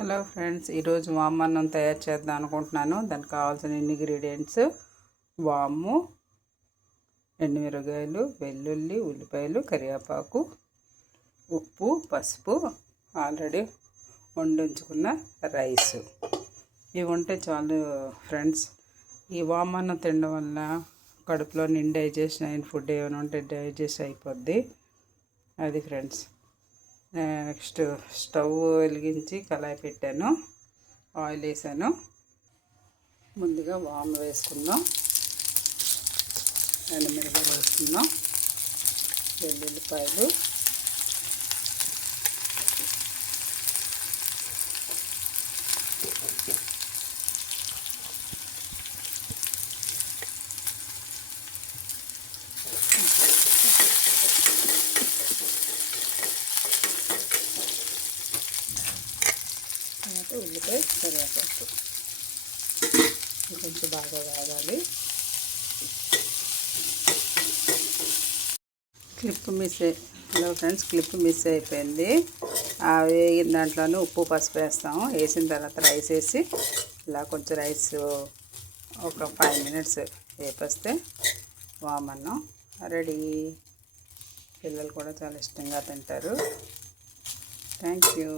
Hello friends, ఈరోజు వామ్ అన్నం తయారు చేద్దాం అనుకుంటున్నాను. దానికి కావాల్సిన ఇంగ్రీడియంట్స్: వాము, ఎండుమిరగాయలు, వెల్లుల్లి, ఉల్లిపాయలు, కరివేపాకు, ఉప్పు, పసుపు, ఆల్రెడీ వండించుకున్న రైస్. ఇవి ఉంటే చాలు ఫ్రెండ్స్. ఈ వామ్ అన్నం తినడం వల్ల కడుపులో ఇండైజెషన్ అయిన ఫుడ్ ఏమైనా ఉంటే డైజెస్ట్ అయిపోద్ది. అది ఫ్రెండ్స్. నెక్స్ట్ స్టవ్ వెలిగించి కళాయి పెట్టాను, ఆయిల్ వేసాను. ముందుగా వాము వేసుకుందాం, ఎండుమిరపకాయలు వేసుకుందాం, వెల్లుల్లిపాయలు, ఉల్లిపాయ, కరివేపాకు కొంచెం బాగా వేగాలి. హలో ఫ్రెండ్స్, క్లిప్ మిస్ అయిపోయింది. ఆ వేగిన దాంట్లోనే ఉప్పు, పసుపు వేస్తాము. వేసిన తర్వాత రైస్ వేసి ఇలా కొంచెం రైస్ ఒక 5 minutes వేపేస్తే వామ్ అన్నం రెడీ. పిల్లలు కూడా చాలా ఇష్టంగా తింటారు. Thank you.